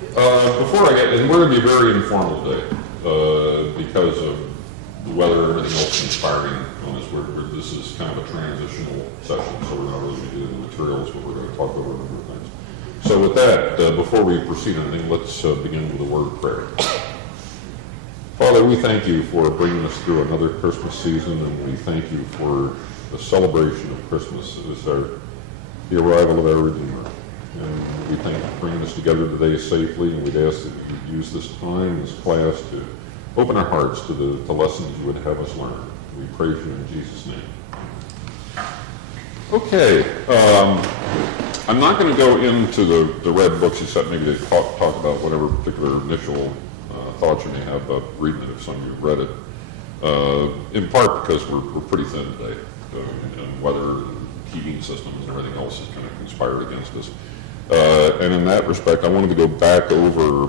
Before I get, and we're going to be a very informal day because of the weather and everything else conspiring on this. This is kind of a transitional session, so we're not really going to do the materials, but we're going to talk over a number of things. So with that, before we proceed on anything, let's begin with a word of prayer. Father, we thank you for bringing us through another Christmas season, and we thank you for the celebration of Christmas as the arrival of our Redeemer. And we thank you for bringing us together today safely, and we'd ask that you use this time, this class, to open our hearts to the lessons you would have us learn. We praise you in Jesus' name. Okay, I'm not going to go into the red books except maybe to talk about whatever particular initial thoughts you may have about reading it if some of you have read it, in part because we're pretty thin today, and weather and heating systems and everything else has kind of conspired against us. And in that respect, I wanted to go back over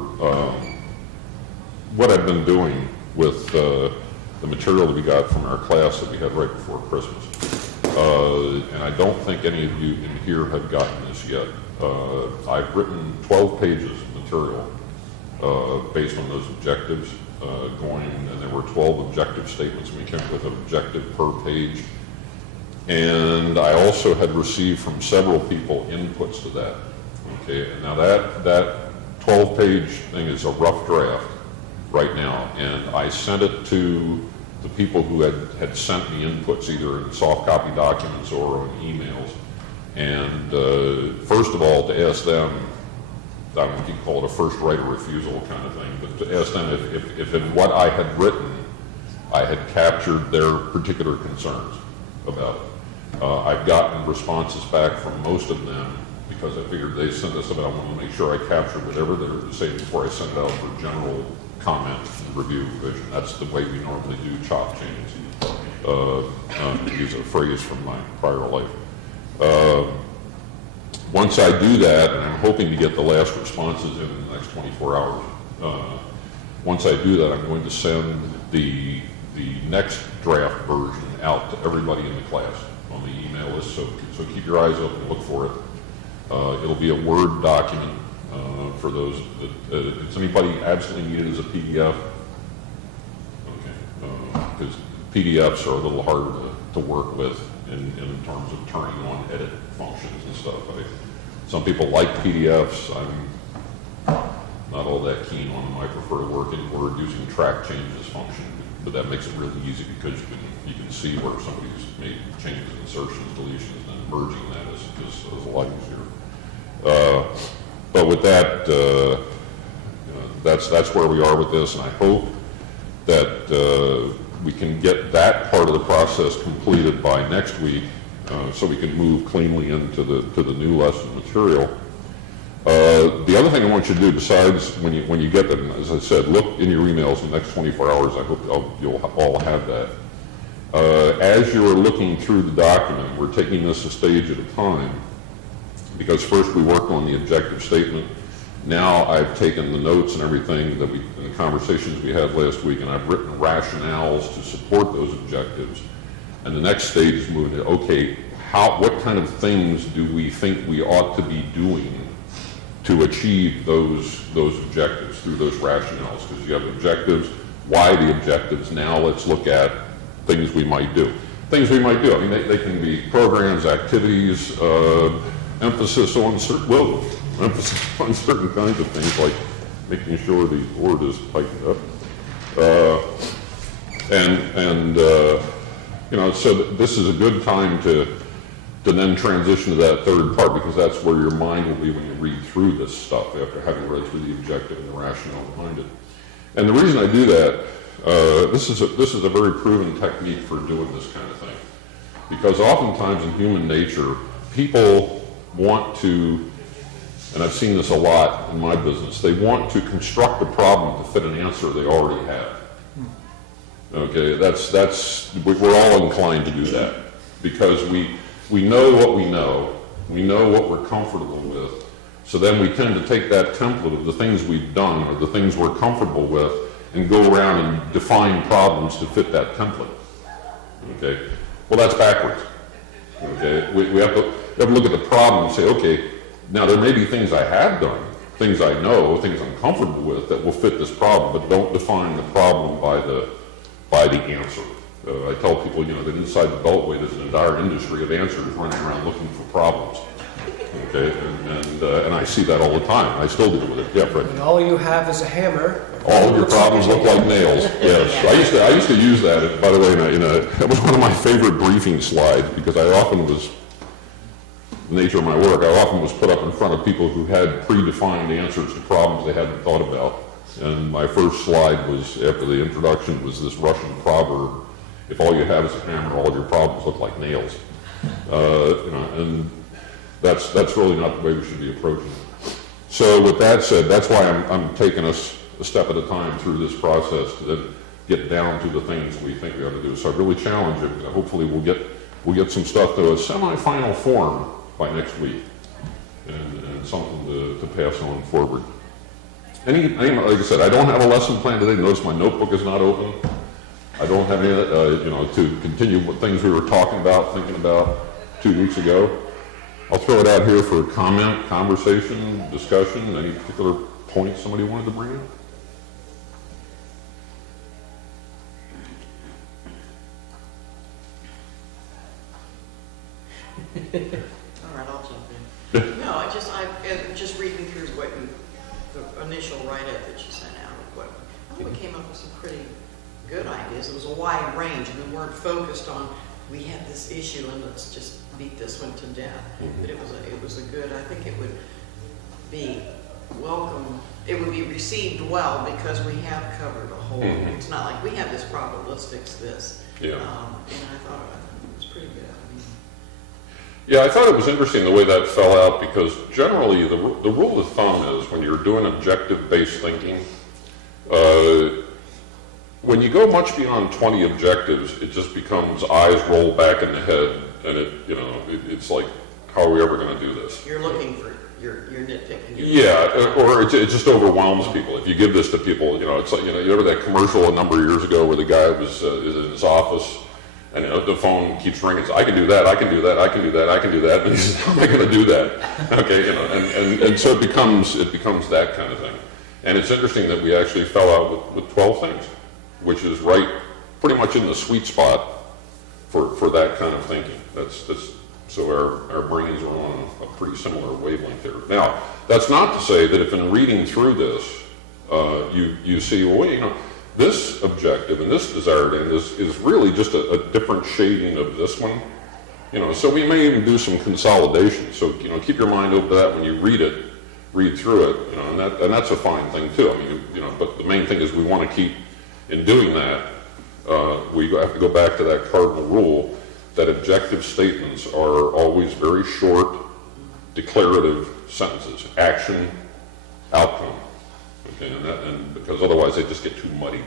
what I've been doing with the material that we got from our class that we had right before Christmas. And I don't think any of you in here have gotten this yet. I've written 12 pages of material based on those objectives and there were 12 objective statements, and we came up with an objective per page. And I also had received from several people inputs to that. Okay, now that 12-page thing is a rough draft right now, and I sent it to the people who had sent me inputs either in soft copy documents or on emails. And first of all, to ask them, I don't know if you can call it a first right of refusal kind of thing, but to ask them if in what I had written, I had captured their particular concerns about it. I've gotten responses back from most of them because I figured they sent us about, I wanted to make sure I captured whatever they were to say before I sent it out for general comment and review revision. That's the way we normally do chop changes. To use a phrase from my prior life. Once I do that, and I'm hoping to get the last responses in the next 24 hours, once I do that, I'm going to send the next draft version out to everybody in the class on the email list, so keep your eyes open and look for it. It'll be a Word document for those that, does anybody absolutely need it as a PDF? Okay, because PDFs are a little harder to work with in terms of turning on edit functions and stuff. Some people like PDFs. I'm not all that keen on them. I prefer to work in Word using track changes function, but that makes it really easy because you can see where somebody's made changes, insertions, deletions, and merging that is a lot easier. But with that, that's where we are with this, and I hope that we can get that part of the process completed by next week, so we can move cleanly into the new lesson material. The other thing I want you to do, besides when you get them, as I said, look in your emails in the next 24 hours. I hope you'll all have that. As you're looking through the document, we're taking this a stage at a time, because first we worked on the objective statement. Now I've taken the notes and everything that in the conversations we had last week, and I've written rationales to support those objectives. And the next stage is moving to, okay, what kind of things do we think we ought to be doing to achieve those objectives through those rationales? Because you have objectives, why the objectives. Now let's look at things we might do. Things we might do, I mean, they can be programs, activities, emphasis on certain kinds of things, like making sure the board is tightened up. So this is a good time to then transition to that third part, because that's where your mind will be when you read through this stuff after having read through the objective and the rationale behind it. And the reason I do that, this is a very proven technique for doing this kind of thing, because oftentimes in human nature, people want to, and I've seen this a lot in my business, they want to construct a problem to fit an answer they already have. Okay, we're all inclined to do that, because we know what we know what we're comfortable with, so then we tend to take that template of the things we've done or the things we're comfortable with and go around and define problems to fit that template. Okay, well, that's backwards. Okay, we have to look at the problem and say, okay, now there may be things I have done things I know, things I'm comfortable with that will fit this problem, but don't define the problem by the answer. I tell people, that inside the Beltway there's an entire industry of answers running around looking for problems. Okay, and I see that all the time. I still deal with it. Yeah, Fred. And all you have is a hammer. All of your problems look like nails. Yes, I used to use that. By the way, that was one of my favorite briefing slides because the nature of my work, I often was put up in front of people who had predefined answers to problems they hadn't thought about. And my first slide was, after the introduction, was this Russian proverb: "If all you have is a hammer, all of your problems look like nails." And that's really not the way we should be approaching it. So with that said, that's why I'm taking us a step at a time through this process to then get down to the things we think we ought to do. So I really challenge it. Hopefully we'll get some stuff to a semi-final form by next week, and something to pass on forward. Like I said, I don't have a lesson plan today. Notice my notebook is not open. I don't have any, to continue what things we were thinking about 2 weeks ago. I'll throw it out here for comment, conversation, discussion. Any particular points somebody wanted to bring up? All right, I'll jump in. No, I just reading through the initial write-up that you sent out. I think we came up with some pretty good ideas. It was a wide range, and we weren't focused on we have this issue and let's just beat this one to death. But it was a good. I think it would be welcome. It would be received well because we have covered a whole. It's not like we have this problem. Let's fix this. Yeah. And I thought it was pretty good. Yeah, I thought it was interesting the way that fell out because generally the rule of thumb is when you're doing objective-based thinking, when you go much beyond 20 objectives, it just becomes eyes roll back in the head, and it's like, how are we ever going to do this? You're looking for you're nitpicking. Yeah, or it just overwhelms people. If you give this to people, it's like you remember that commercial a number of years ago where the guy was in his office. And the phone keeps ringing. So I can do that. I can do that. I can do that. I can do that. And he says, "How am I going to do that?" Okay, and so it becomes that kind of thing. And it's interesting that we actually fell out with 12 things, which is right, pretty much in the sweet spot for that kind of thinking. That's so our brains are on a pretty similar wavelength there. Now, that's not to say that if in reading through this, you see, well, this objective and this desired end is really just a different shading of this one. So we may even do some consolidation. So, keep your mind open to that when you read through it, and that's a fine thing too. I mean, but the main thing is we want to keep, in doing that, we have to go back to that cardinal rule that objective statements are always very short, declarative sentences. Action, outcome. Okay, and because otherwise they just get too muddied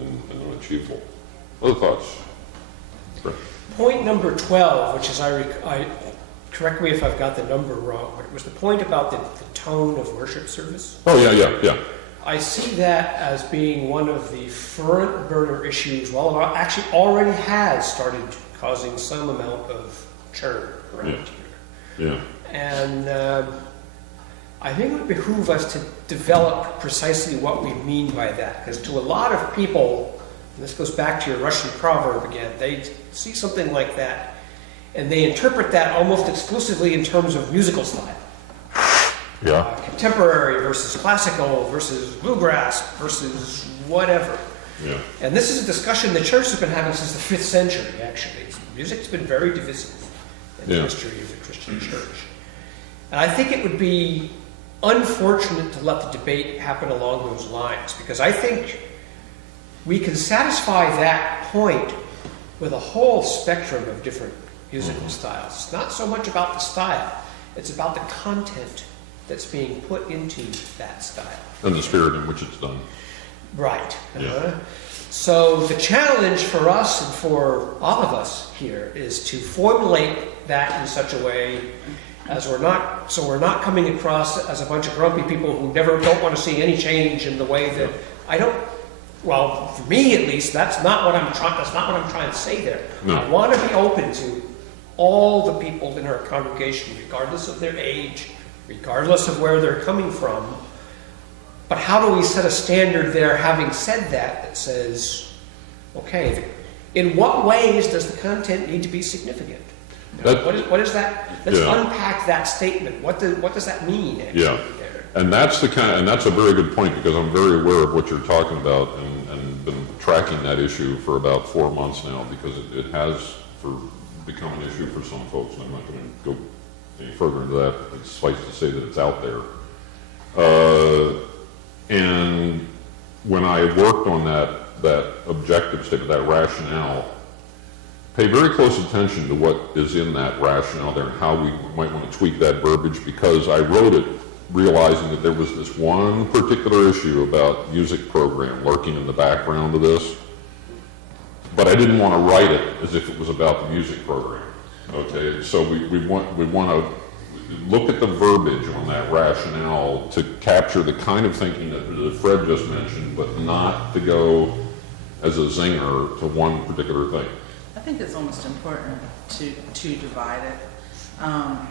and unachievable. Other thoughts? Right. Point number 12, which is, correct me if I've got the number wrong, but it was the point about the tone of worship service. Oh, yeah. I see that as being one of the front burner issues. Well, it actually already has started causing some amount of churn around here. Yeah. And I think it would behoove us to develop precisely what we mean by that, because to a lot of people, and this goes back to your Russian proverb again, they see something like that, and they interpret that almost exclusively in terms of musical style. Yeah. Contemporary versus classical versus bluegrass versus whatever. Yeah. And this is a discussion the church has been having since the 5th century, actually. Music's been very divisive in the history of the Christian church. And I think it would be unfortunate to let the debate happen along those lines, because I think we can satisfy that point with a whole spectrum of different musical styles. It's not so much about the style, it's about the content that's being put into that style. And the spirit in which it's done. Right. Yeah. So the challenge for us and for all of us here is to formulate that in such a way as we're not coming across as a bunch of grumpy people who don't want to see any change in the way that well, for me at least, that's not what I'm trying to say there. No. I want to be open to all the people in our congregation, regardless of their age, regardless of where they're coming from. But how do we set a standard there, having said that says, okay, in what ways does the content need to be significant? What is that? Let's unpack that statement. What does that mean? Actually, yeah, and that's a very good point, because I'm very aware of what you're talking about, and been tracking that issue for about 4 months now, because it has become an issue for some folks, and I'm not going to go any further into that. It's suffice to say that it's out there. And when I worked on that objective statement, that rationale, pay very close attention to what is in that rationale there and how we might want to tweak that verbiage, because I wrote it realizing that there was this one particular issue about music program lurking in the background of this, but I didn't want to write it as if it was about the music program. Okay, so we want to look at the verbiage on that rationale to capture the kind of thinking that Fred just mentioned, but not to go as a zinger to one particular thing. I think it's almost important to divide it,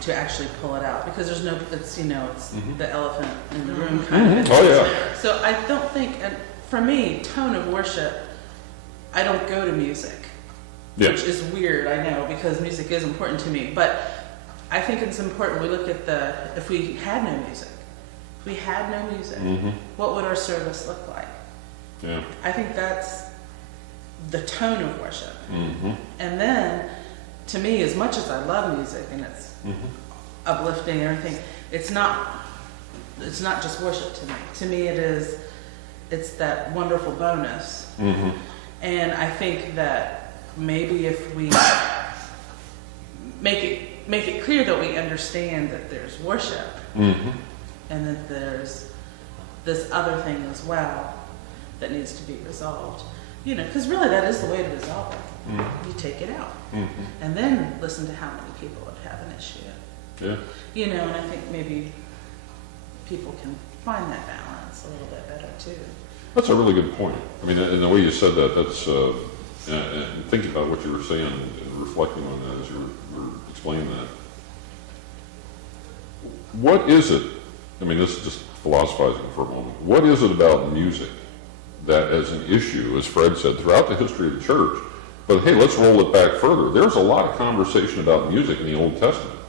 to actually pull it out, because there's no, it's the elephant in the room kind of. Oh yeah. So I don't think, and for me, tone of worship, I don't go to music, which is weird, I know, because music is important to me, but I think it's important we look at if we had no music, what would our service look like? Yeah. I think that's the tone of worship. And then, to me, as much as I love music and it's uplifting and everything, it's not just worship to me. To me, it's that wonderful bonus. And I think that maybe if we make it clear that we understand that there's worship and that there's this other thing as well that needs to be resolved. Because really that is the way to resolve it. You take it out. And then listen to how many people would have an issue. Yeah. And I think maybe people can find that balance a little bit better too. That's a really good point. I mean, and the way you said that, that's, and thinking about what you were saying and reflecting on that as you were explaining that. What is it, I mean, this is just philosophizing for a moment, what is it about music that as an issue, as Fred said, throughout the history of the church, but hey, let's roll it back further. There's a lot of conversation about music in the Old Testament.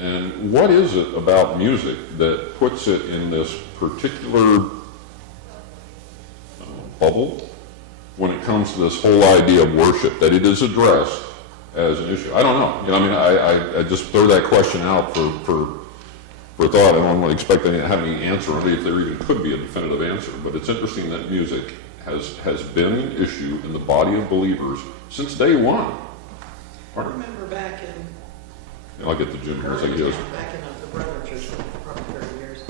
And what is it about music that puts it in this particular bubble when it comes to this whole idea of worship, that it is addressed as an issue? I don't know. I just throw that question out for thought. I don't want to expect to have any answer on it, if there even could be a definitive answer. But it's interesting that music has been an issue in the body of believers since day one. I remember back in... I'll get to Jim here, I guess. Back in the Brethren Church for probably 30 years,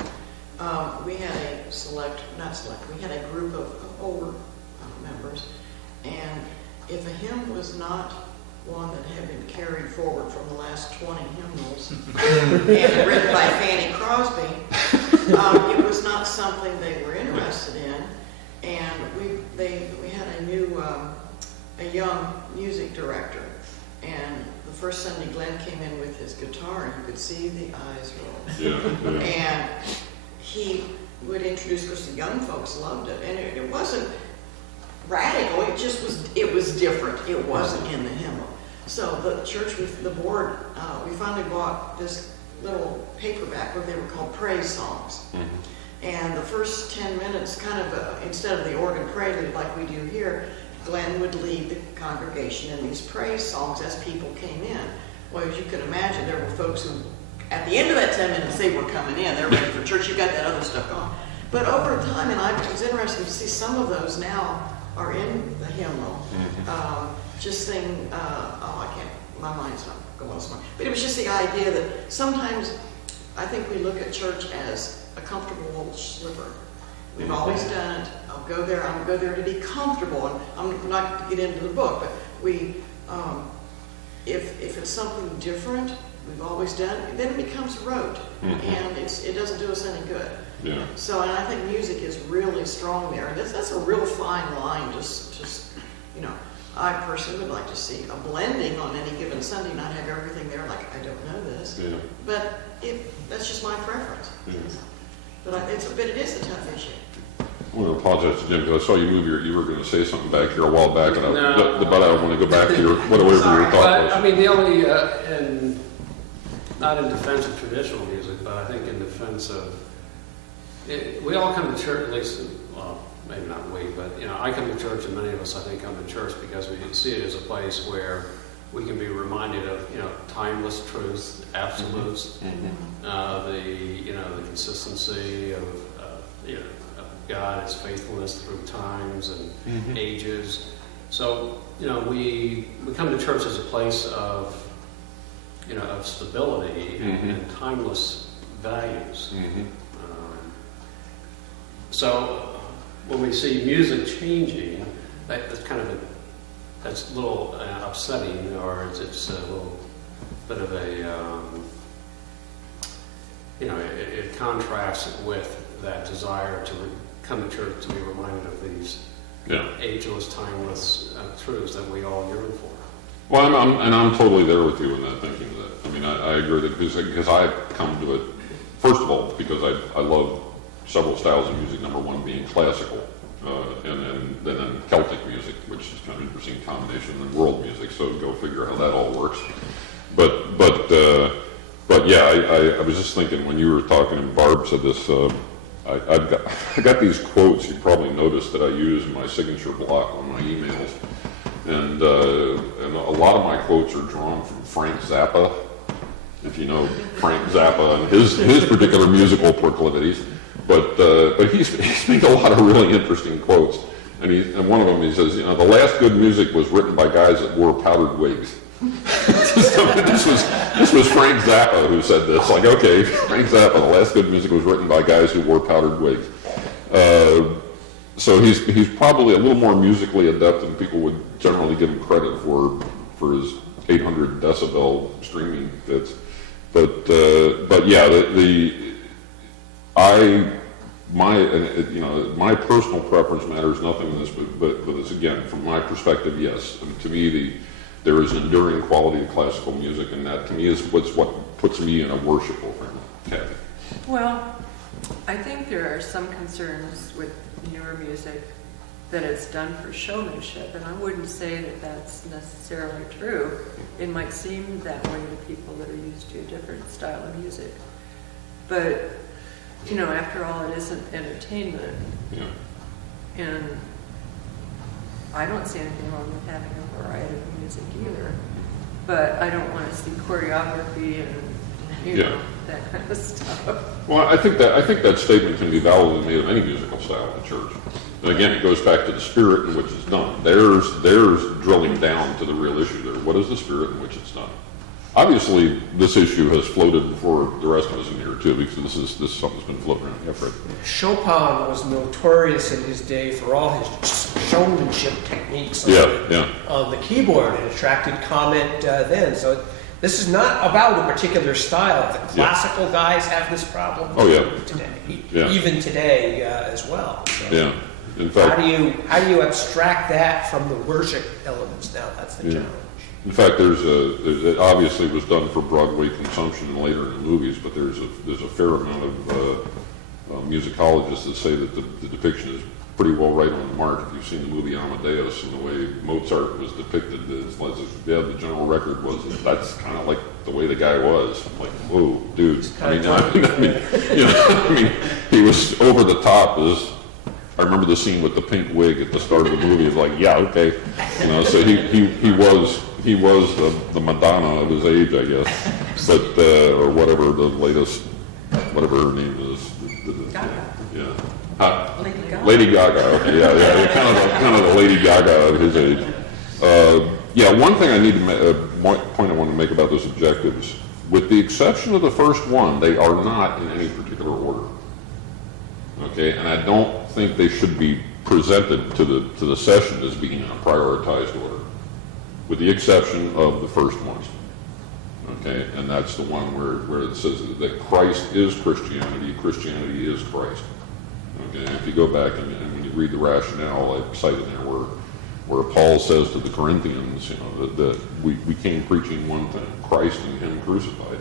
we had we had a group of older members, and if a hymn was not one that had been carried forward from the last 20 hymnals and written by Fanny Crosby, it was not something they were interested in. And we had a young music director, and the first Sunday Glenn came in with his guitar and you could see the eyes roll. And he would introduce, because the young folks loved it, and it wasn't radical, it was different. It wasn't in the hymnal. So the church, the board, we finally bought this little paperback where they were called praise songs. And the first 10 minutes, kind of instead of the organ prelude like we do here, Glenn would lead the congregation in these praise songs as people came in. Well, as you can imagine, there were folks who, at the end of that 10 minutes, they were coming in. They're ready for church. You've got that other stuff going. But over time, and it was interesting to see some of those now are in the hymnal. Just saying, my mind's not going smart. But it was just the idea that sometimes I think we look at church as a comfortable little sliver. We've always done it. I'm going to go there to be comfortable. And I'm not to get into the book, but if it's something different, we've always done it, then it becomes rote. And it doesn't do us any good. Yeah. So, and I think music is really strong there. And that's a real fine line, just I personally would like to see a blending on any given Sunday, not have everything there like, I don't know this. Yeah. But that's just my preference. Yeah. But it is a tough issue. I want to apologize to Jim because I saw you move you were going to say something back here a while back, and but I want to go back to your whatever your thought But, was. I mean, the only, not in defense of traditional music, but I think in defense of, we all come to church, at least, well, maybe not we, but, I come to church, and many of us, I think, come to church because we see it as a place where we can be reminded of, timeless truths, absolutes, the consistency of God, His faithfulness through times and ages. So, we come to church as a place of, of stability and timeless values. So, when we see music changing, that's kind of that's a little upsetting, or it's a little bit of a, it contrasts with that desire to come to church to be reminded of these ageless, timeless truths that we all yearn for. Well, I'm totally there with you in that thinking. That I mean, I agree that because I've come to it first of all because I love several styles of music. Number one being classical, and then Celtic music, which is kind of an interesting combination, and world music. So go figure how that all works. But yeah, I was just thinking when you were talking and Barb said this. I got these quotes you probably noticed that I use in my signature block on my emails, and a lot of my quotes are drawn from Frank Zappa, if you know Frank Zappa and his particular musical proclivities. But he's made a lot of really interesting quotes, and one of them he says, the last good music was written by guys that wore powdered wigs. This was Frank Zappa who said this. Like, okay, Frank Zappa, the last good music was written by guys who wore powdered wigs. So he's probably a little more musically adept than people would generally give him credit for his 800 decibel streaming hits. But yeah, my personal preference matters nothing in this, but it's again from my perspective, yes. And to me, there is an enduring quality to classical music, and that to me is what puts me in a worshipful frame. Kathy. Well, I think there are some concerns with newer music that it's done for showmanship, and I wouldn't say that that's necessarily true. It might seem that way to people that are used to a different style of music. But, after all, it isn't entertainment. Yeah. And I don't see anything wrong with having a variety of music either. But I don't want to see choreography and, that kind of stuff. Well, I think that statement can be validly made of any musical style in the church. And again, it goes back to the spirit in which it's done. There's drilling down to the real issue there. What is the spirit in which it's done? Obviously, this issue has floated before the rest of us in here too, because this is something that's been floating around. Yeah, Fred. Chopin was notorious in his day for all his showmanship techniques on the keyboard. It attracted comment then. So this is not about a particular style. The classical guys have this problem today, even today as well. So yeah. In fact, how do you abstract that from the worship elements now? That's the challenge. In fact, it obviously was done for Broadway consumption and later in the movies, but there's a fair amount of musicologists that say that the depiction is pretty well right on the mark. If you've seen the movie Amadeus and the way Mozart was depicted, the general record was that's kind of like the way the guy was. I'm like, whoa, dude. I mean, he was over the top. I remember the scene with the pink wig at the start of the movie. It's like, yeah, okay, So he was the Madonna of his age, I guess, but or whatever the latest, whatever her name is. Lady Gaga. Okay, yeah, kind of the Lady Gaga of his age. One thing I need to point I want to make about those objectives, with the exception of the first one, they are not in any particular order. Okay, and I don't think they should be presented to the session as being in a prioritized order, with the exception of the first one. Okay, and that's the one where it says that Christ is Christianity, Christianity is Christ. Okay, if you go back and when you read the rationale I cited there, where Paul says to the Corinthians, that we came preaching one thing, Christ and Him crucified.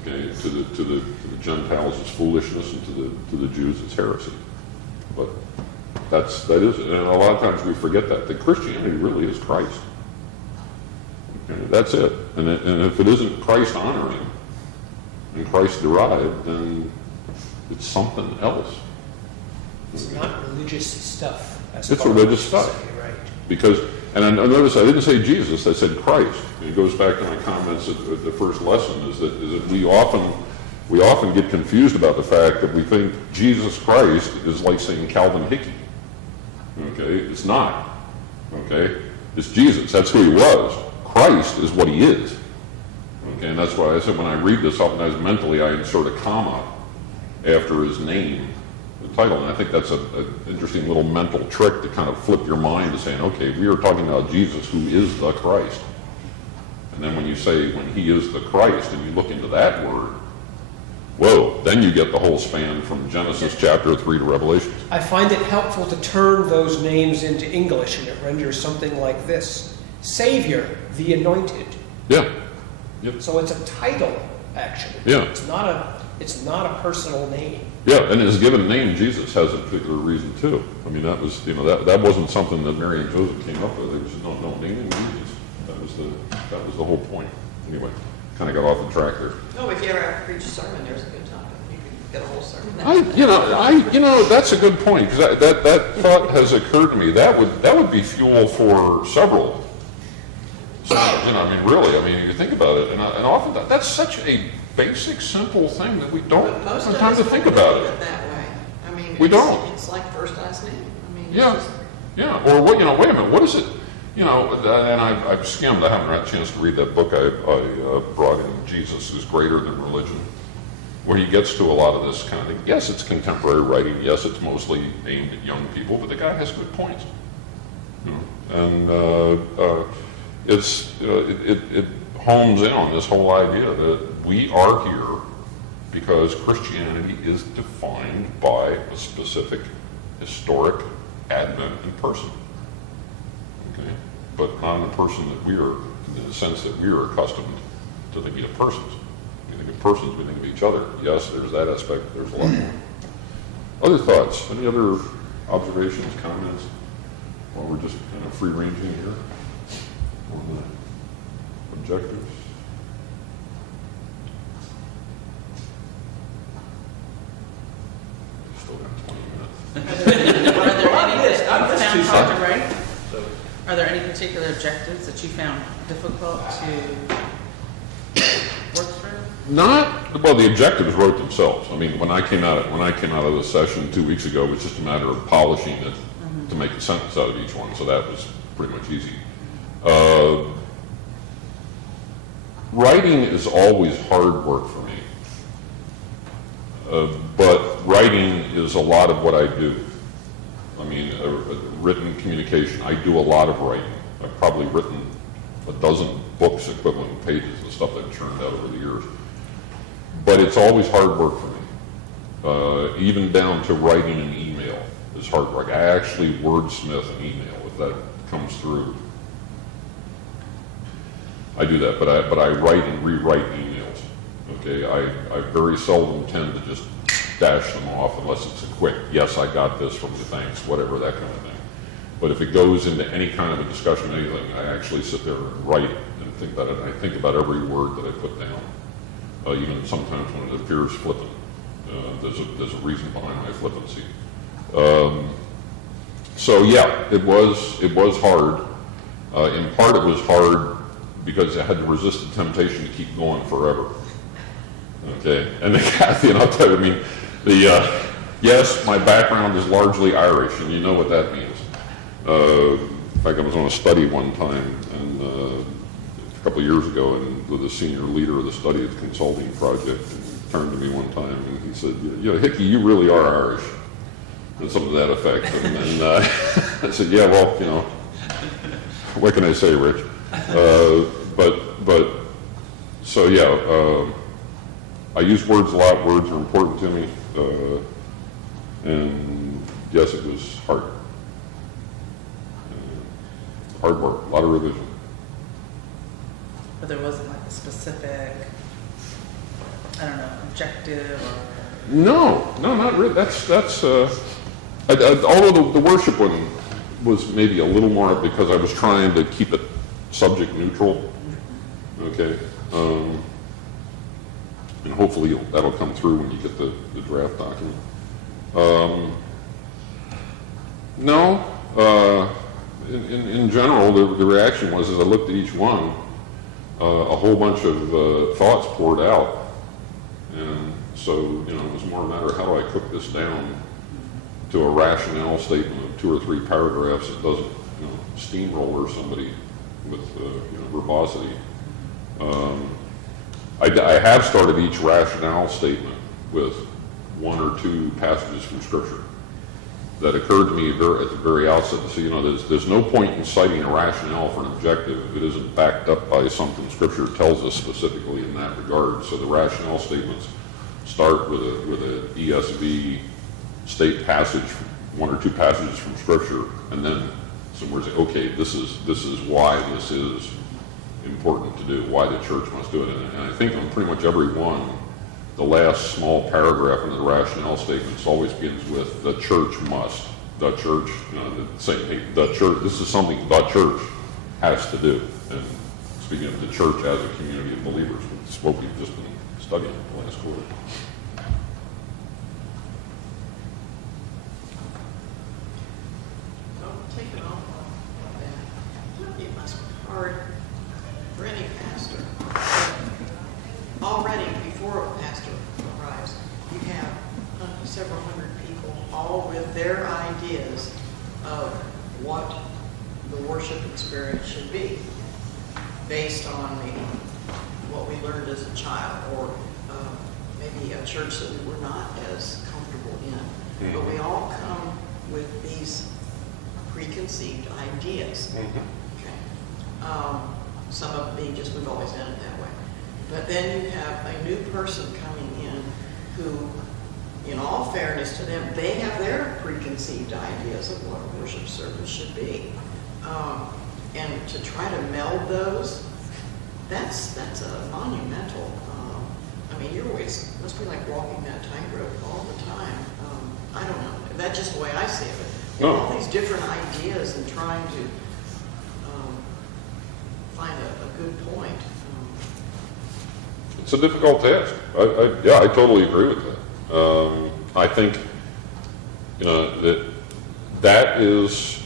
Okay, to the Gentiles it's foolishness, and to the Jews it's heresy. But that is it. And a lot of times we forget that Christianity really is Christ. Okay, that's it. And if it isn't Christ honoring and Christ derived, then it's something else. It's not religious stuff. It's religious stuff. Right. Because, and I notice I didn't say Jesus, I said Christ. It goes back to my comments at the first lesson, is that we often get confused about the fact that we think Jesus Christ is like saying Calvin Hickey. Okay, it's not. Okay, it's Jesus. That's who He was. Christ is what He is. Okay, and that's why I said when I read this, oftentimes mentally I insert a comma after His name, the title, and I think that's an interesting little mental trick to kind of flip your mind to saying, okay, we are talking about Jesus, who is the Christ. And then when you say, when He is the Christ, and you look into that word, whoa, then you get the whole span from Genesis chapter 3 to Revelation. I find it helpful to turn those names into English, and it renders something like this: Savior, the Anointed. Yeah. Yep. So it's a title, actually. Yeah. It's not a personal name. Yeah, and His given name, Jesus, has a particular reason too. I mean, that was, that wasn't something that Mary and Joseph came up with. They just no name him Jesus. That was the whole point. Anyway, kind of got off the track there. No, if you ever have to preach a sermon, there's a good time. You can get a whole sermon. That's a good point, because that thought has occurred to me. That would be fuel for several. Really, you think about it, and often that's such a basic, simple thing that we don't have time to think about it. That way. I mean, we don't. It's like first last name. I mean, Yeah. Or what? Wait a minute. What is it? And I've skimmed. I haven't had a chance to read that book I brought in. Jesus is Greater Than Religion, where he gets to a lot of this kind of thing. Yes, it's contemporary writing. Yes, it's mostly aimed at young people, but the guy has good points. And it hones in on this whole idea that we are here because Christianity is defined by a specific historic advent and person. Okay? But not in a person that we are, in the sense that we are accustomed to thinking of persons. We think of persons, we think of each other. Yes, there's that aspect, there's a lot more. Other thoughts? Any other observations, comments? While we're just kind of free-ranging here on the objectives. Still got 20 minutes. Are there any that you found hard to write? Are there any particular objectives that you found difficult to work through? Well, the objectives wrote themselves. I mean, when I came out of the session 2 weeks ago, it was just a matter of polishing it to make a sentence out of each one. So that was pretty much easy. Writing is always hard work for me, but writing is a lot of what I do. I mean, written communication. I do a lot of writing. I've probably written a dozen books equivalent in pages and stuff I've churned out over the years. But it's always hard work for me. Even down to writing an email is hard work. I actually wordsmith an email if that comes through. I do that, but I write and rewrite emails. Okay, I very seldom tend to just dash them off unless it's a quick, yes, I got this from you, thanks, whatever, that kind of thing. But if it goes into any kind of a discussion, anything, I actually sit there and write and think about it. I think about every word that I put down, even sometimes when it appears flippant. There's a reason behind my flippancy. So yeah, it was hard. In part, it was hard because I had to resist the temptation to keep going forever. Okay, and Kathy, and I'll tell you, I mean, yes, my background is largely Irish, and you know what that means. In fact, I was on a study one time, and a couple of years ago, and with the senior leader of the study of the consulting project, and he turned to me one time and he said, Hickey, you really are Irish, and something to that effect. And I said, yeah, well, what can I say, Rich? But so yeah, I use words a lot. Words are important to me, and yes, it was hard. hard work, a lot of revision. But there wasn't like a specific, I don't know, objective or. No, not really. Although the worship one was maybe a little more because I was trying to keep it subject neutral. Okay. And hopefully that'll come through when you get the draft document. No, in general, the reaction was, as I looked at each one, a whole bunch of thoughts poured out. And so, it was more a matter of how do I cook this down to a rationale statement of 2 or 3 paragraphs that doesn't, steamroller somebody with, verbosity. I have started each rationale statement with 1 or 2 passages from Scripture that occurred to me at the very outset to say, there's no point in citing a rationale for an objective if it isn't backed up by something Scripture tells us specifically in that regard. So the rationale statements start with a ESV state passage, 1 or 2 passages from Scripture, and then somewhere say, okay, this is why this is important to do, why the church must do it. And I think on pretty much every one, the last small paragraph in the rationale statements always begins with the church must. The church, saying, hey, the church, this is something the church has to do. And speaking of the church as a community of believers, it's what we've just been studying the last quarter. Take it off of that. It must be hard for any pastor. Already, before a pastor arrives, you have several hundred people, all with their ideas of what the worship experience should be, based on maybe what we learned as a child, or maybe a church that we were not as comfortable in. But we all come with these preconceived ideas. Okay. Some of them being just, we've always done it that way. But then you have a new person coming in who, in all fairness to them, they have their preconceived ideas of what a worship service should be. And to try to meld those, that's a monumental, you're always, must be like walking that tightrope all the time. I don't know, that's just the way I see it. No. All these different ideas and trying to find a good point. It's a difficult task. I totally agree with that. I think, that is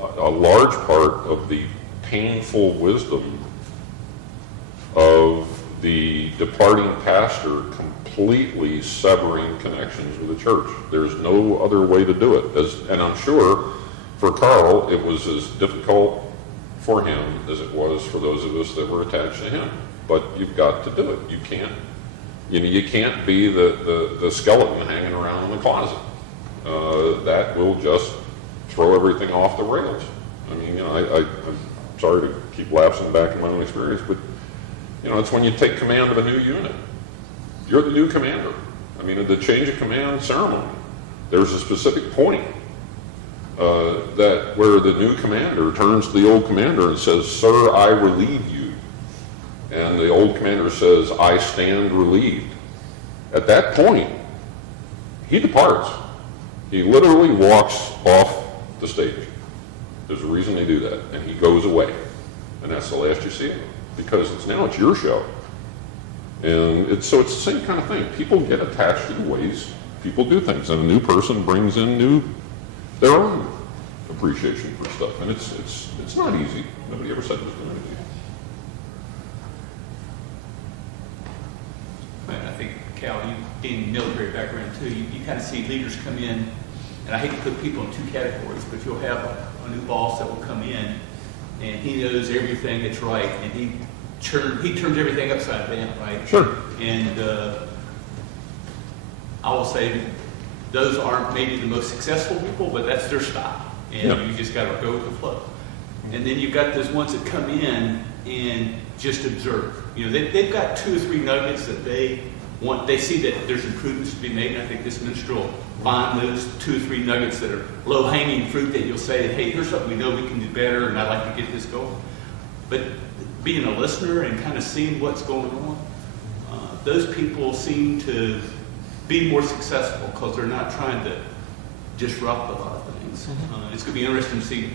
a large part of the painful wisdom of the departing pastor completely severing connections with the church. There's no other way to do it. And I'm sure for Carl, it was as difficult for him as it was for those of us that were attached to him. But you've got to do it. You can't be the skeleton hanging around in the closet. That will just throw everything off the rails. I'm sorry to keep lapsing back in my own experience, but it's when you take command of a new unit. You're the new commander. At the change of command ceremony, there's a specific point that where the new commander turns to the old commander and says, "Sir, I relieve you." And the old commander says, "I stand relieved." At that point, he departs. He literally walks off the stage. There's a reason they do that. And he goes away. And that's the last you see of him. Because now it's your show. And it's the same kind of thing. People get attached to the ways people do things. And a new person brings in their own appreciation for stuff. And it's not easy. Nobody ever said it was going to be easy. And I think, Cal, you being military background too, you kind of see leaders come in, and I hate to put people in 2 categories, but you'll have a new boss that will come in, and he knows everything that's right, and he turns everything upside down, right? Sure. And I will say those aren't maybe the most successful people, but that's their style, and you just got to go with the flow. And then you've got those ones that come in and just observe. They've got 2 or 3 nuggets that they they see that there's improvements to be made, and I think this minister will find those 2 or 3 nuggets that are low-hanging fruit that you'll say, hey, here's something we know we can do better, and I'd like to get this going. But being a listener and kind of seeing what's going on, those people seem to be more successful because they're not trying to disrupt a lot of things. It's going to be interesting to see,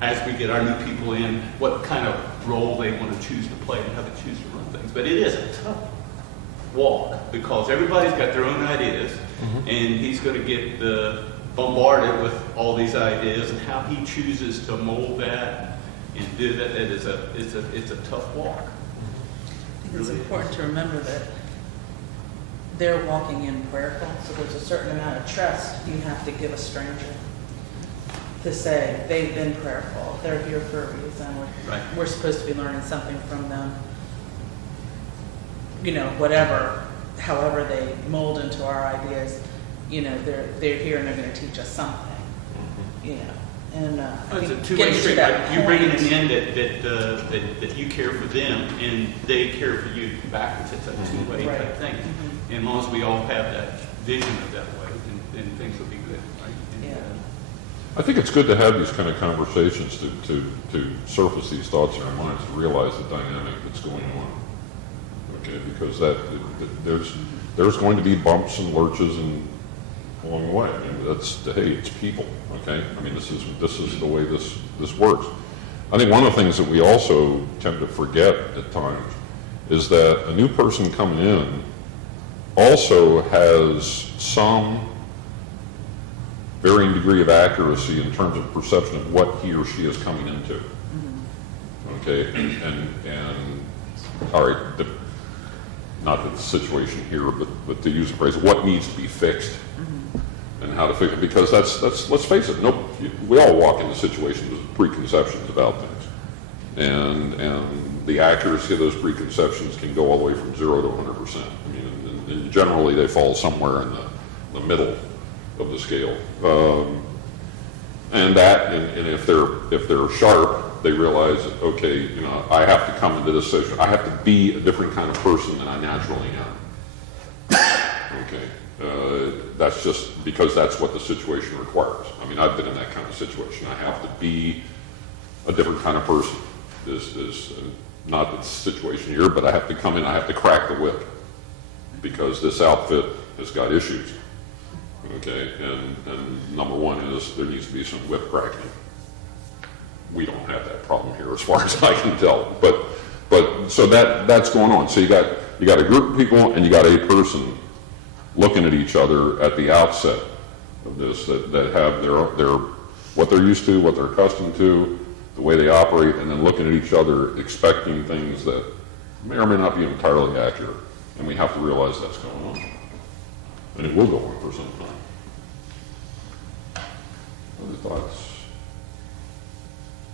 as we get our new people in, what kind of role they want to choose to play and how they choose to run things. But it is a tough walk because everybody's got their own ideas, and he's going to get bombarded with all these ideas, and how he chooses to mold that and do that, it's a tough walk. I think it's important to remember that they're walking in prayerful, so there's a certain amount of trust you have to give a stranger to say they've been prayerful, they're here for a reason, Right. we're supposed to be learning something from them. However they mold into our ideas, they're here and they're going to teach us something. And I It's a think two-way getting to street. that Like, you're bringing point- them in that you care for them and they care for you backwards. It's a two-way Right. type thing. And as long as we all have that vision of that way, then things will be good, right? And, Yeah. I think it's good to have these kind of conversations to surface these thoughts in our minds and realize the dynamic that's going on. Okay, because there's going to be bumps and lurches and along the way. I mean, it's people. Okay, I mean this is the way this works. I think one of the things that we also tend to forget at times is that a new person coming in also has some varying degree of accuracy in terms of perception of what he or she is coming into. Okay, and all right, not that the situation here, but to use the phrase, what needs to be fixed and how to fix it, because that's let's face it, we all walk into situations with preconceptions about things, and the accuracy of those preconceptions can go all the way from 0 to 100%. I mean, and generally they fall somewhere in the middle of the scale, and if they're sharp, they realize that, okay, I have to come into this situation, I have to be a different kind of person than I naturally am. Okay, that's just because that's what the situation requires. I mean, I've been in that kind of situation. I have to be a different kind of person. This is not the situation here, but I have to come in, I have to crack the whip because this outfit has got issues. Okay, and number one is there needs to be some whip cracking. We don't have that problem here as far as I can tell, but so that's going on. So you got a group of people and you got a person looking at each other at the outset of this that have their what they're used to, what they're accustomed to, the way they operate, and then looking at each other expecting things that may or may not be entirely accurate, and we have to realize that's going on, and it will go on for some time. Other thoughts?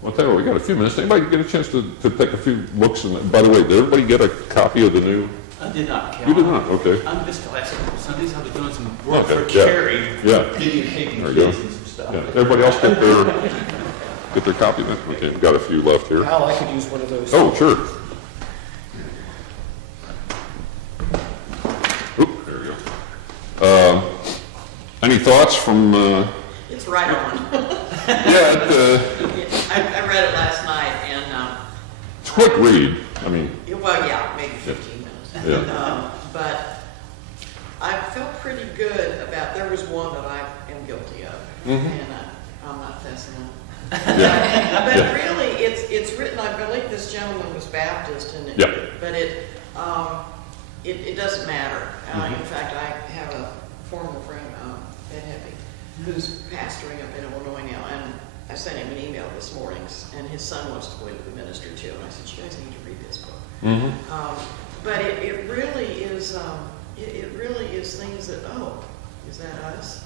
Well, I'll tell you what, we got a few minutes. Anybody get a chance to take a few looks? And by the way, did everybody get a copy of the new? I did not, Cal. You did not? Okay. I'm just the last couple of Sundays, I've been doing some work Okay, for yeah. Carrie. Yeah. Videotaping There you go. kids and some stuff. Yeah. Everybody else get their copy then? Okay, we've got a few left here. Al, I could use one of those. Oh, sure. Oop, there we go. Any thoughts from? It's right on. I read it last night, and It's a quick read. I mean, well, yeah, maybe 15 minutes. Yeah. But I felt pretty good about. There was one that I am guilty of, and I'm not fessing up. yeah, But yeah. really, it's written. I believe this gentleman was Baptist, and Yeah. but it doesn't matter. In fact, I have a former friend, Ed Heavy, who's pastoring up in Illinois now, and I sent him an email this morning, and his son wants to go into the ministry too, and I said, you guys need to read this book. But it really is, it really is things that, oh, is that us?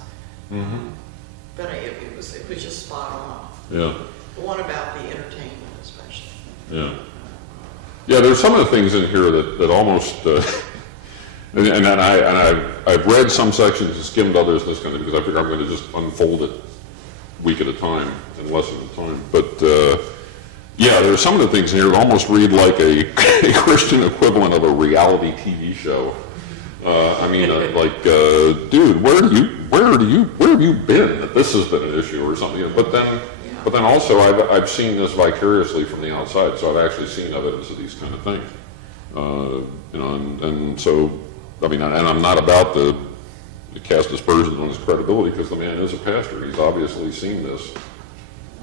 But it was just spot on. Yeah. The one about the entertainment especially. Yeah. Yeah, there's some of the things in here that almost, and I've read some sections and skimmed others, this kind of, because I figure I'm going to just unfold it week at a time and lesson at a time. But yeah, there's some of the things in here that almost read like a Christian equivalent of a reality TV show. Dude, where have you been that this has been an issue or something? But then also I've seen this vicariously from the outside, so I've actually seen evidence of these kind of things. And so, and I'm not about to cast aspersions on his credibility, because the man is a pastor. He's obviously seen this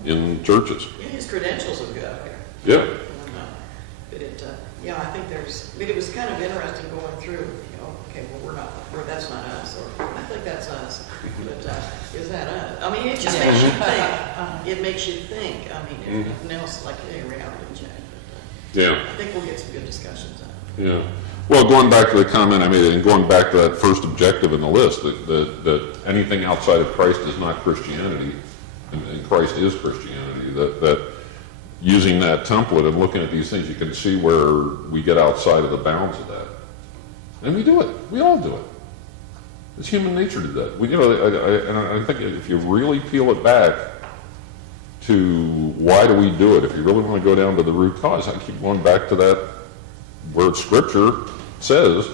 in churches. Yeah, his credentials are good. Yeah. I think it was kind of interesting going through, okay, well, that's not us, or I think that's us, but is that us? I mean, it just makes you think. It makes you think. I mean, if nothing else, like, hey, reality check. But, I think we'll get some good discussions out of it. Yeah. Well, going back to the comment I made, and going back to that first objective in the list, that anything outside of Christ is not Christianity, and Christ is Christianity, that using that template and looking at these things, you can see where we get outside of the bounds of that. And we do it. We all do it. It's human nature to do that. And I think if you really peel it back to why do we do it, if you really want to go down to the root cause, I keep going back to that where Scripture says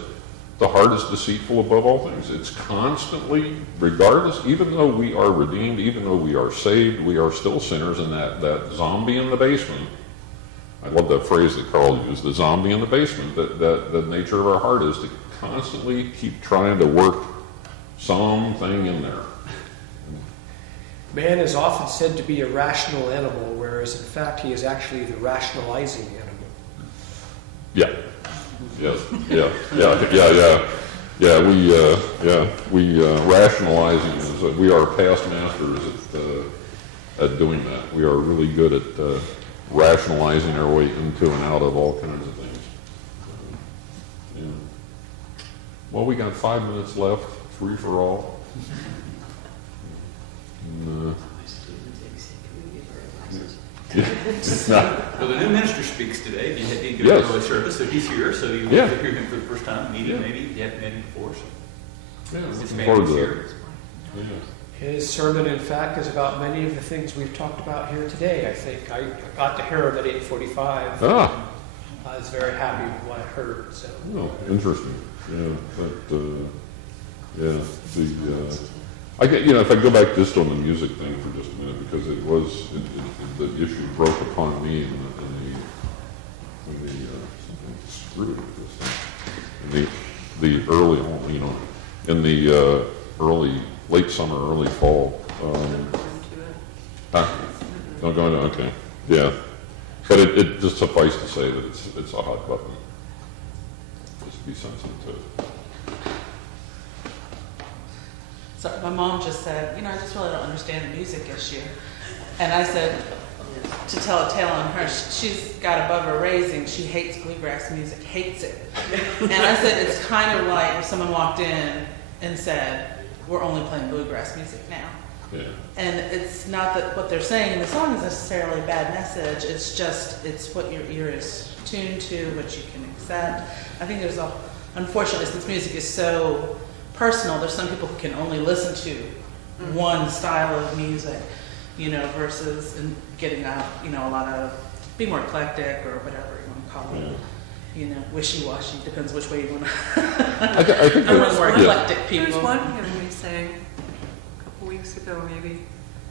the heart is deceitful above all things. It's constantly, regardless, even though we are redeemed, even though we are saved, we are still sinners, and that zombie in the basement, I love that phrase that Carl used, the zombie in the basement, that the nature of our heart is to constantly keep trying to work something in there. Man is often said to be a rational animal, whereas in fact he is actually the rationalizing animal. Yeah. Yes. We rationalizing is we are past masters at doing that. We are really good at rationalizing our way into and out of all kinds of things. Well, we got 5 minutes left, free for all. Well, the new minister speaks today. You didn't get Yes. to early service, so he's here. So you Yeah. want to hear him for the first time. Maybe you haven't met him before. So Yeah, his looking forward family's to here. that. Yeah. His sermon, in fact, is about many of the things we've talked about here today, I think. I got to hear him at 8:45. I was very happy with what I heard. So. Oh, interesting. If I go back just on the music thing for just a minute, because the issue broke upon me something screwed with this thing. In the late summer, early fall. Don't go into, okay. Yeah. But it just suffice to say that it's a hot button. Just be sensitive to it. So my mom just said, I just really don't understand the music issue. And I said, to tell a tale on her, she's got above her raising, she hates bluegrass music, hates it. And I said, it's kind of like if someone walked in and said, we're only playing bluegrass music now. Yeah. And it's not that what they're saying in the song is necessarily a bad message, it's what your ear is tuned to, what you can accept. I think unfortunately, since music is so personal, there's some people who can only listen to one style of music, versus getting out, a lot of, be more eclectic or whatever you want to call it. Wishy-washy, depends which way you want to. I think I want more eclectic There's people. one hymn we sang a couple weeks ago, maybe,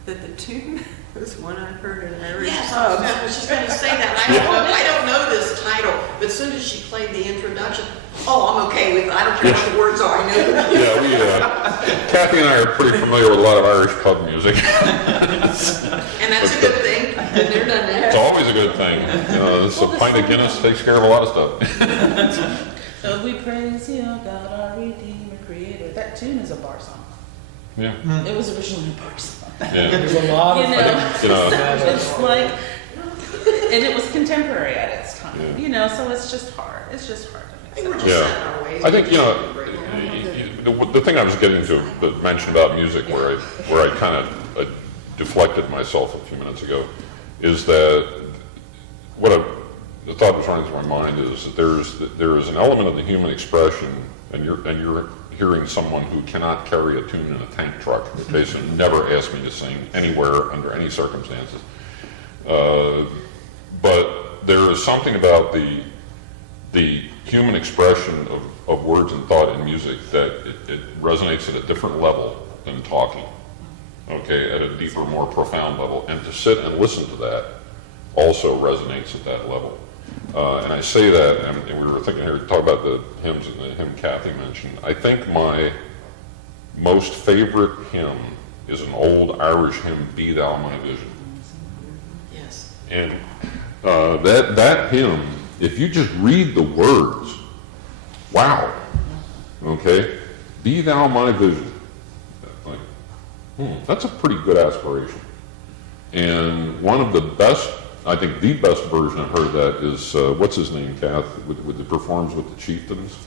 that the tune was one I heard in Irish. Yes, I was just going to say that. I don't know this title, but as soon as she played the introduction, I'm okay with it. I don't care what the words are. I know them. Yeah, Kathy and I are pretty familiar with a lot of Irish pub music. And that's a good thing. And they're done It's that. always a good thing. A pint of Guinness takes care of a lot of stuff. So we praise you, God, our Redeemer, Creator. That tune is a bar song. Yeah. It was originally a bar song. Yeah. There's a lot of It's like, and it was contemporary at its time, so it's just hard. It's just hard I to think we're mix just it up. set in our ways. I think, the thing I was getting to, that mentioned about music, where I kind of deflected myself a few minutes ago, is that the thought that's running through my mind is that there is an element of the human expression, and you're hearing someone who cannot carry a tune in a tank truck. Basically, never asked me to sing anywhere under any circumstances. But there is something about the human expression of words and thought in music, that it resonates at a different level than talking, okay, at a deeper, more profound level. And to sit and listen to that also resonates at that level. And I say that, and we were thinking here, talk about the hymns and the hymn Kathy mentioned. I think my most favorite hymn is an old Irish hymn, Be Thou My Vision. Yes. And that hymn, if you just read the words, wow, okay, Be Thou My Vision. Like, that's a pretty good aspiration. And one of the best, I think the best version I've heard of that is, what's his name, Kath, with the performs with the Chieftains?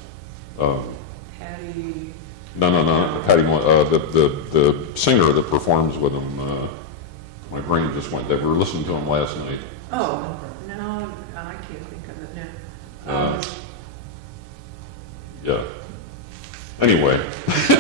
Patty. No, Patty, the singer that performs with him, my brain just went there. We were listening to him last night. Oh, no, I can't think of it now. Yeah. Anyway, He's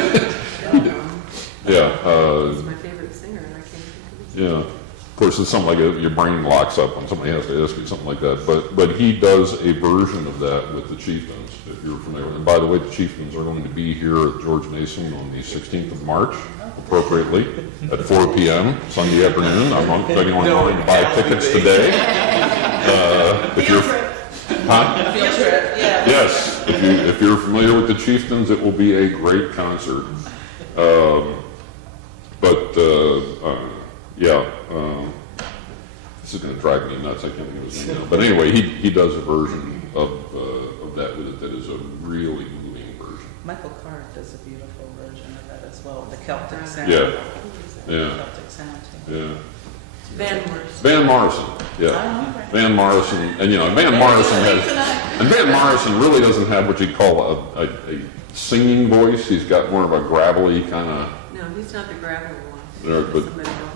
yeah, my favorite singer, and I can't think of his yeah. Of course, it's something like your brain locks up when somebody has to ask you something like that. But he does a version of that with the Chieftains, if you're familiar with it. And by the way, the Chieftains are going to be here at George Mason on the 16th of March, appropriately, at 4 p.m. Sunday afternoon. I'm not if anyone wanting to buy tickets today. If you're, huh? Field trip, yeah. Yes, if you're familiar with the Chieftains, it will be a great concert. Yeah, this is going to drive me nuts. I can't think of his name now. But anyway, he does a version of that with it that is a really moving version. Michael Card does a beautiful version of that as well, the Celtic sound. Yeah, The yeah, Celtic sound too. yeah. Van Morrison. Van Morrison, yeah. Oh, okay. Van Morrison, and Van Morrison really doesn't have what you'd call a singing voice. He's got more of a gravelly kind of. No, he's not the gravel one.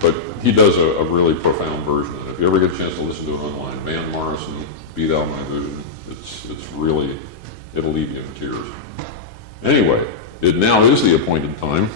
But he does a really profound version of it. If you ever get a chance to listen to it online, Van Morrison, Be Thou My Vision, it's really, it'll leave you in tears. Anyway, it now is the appointed time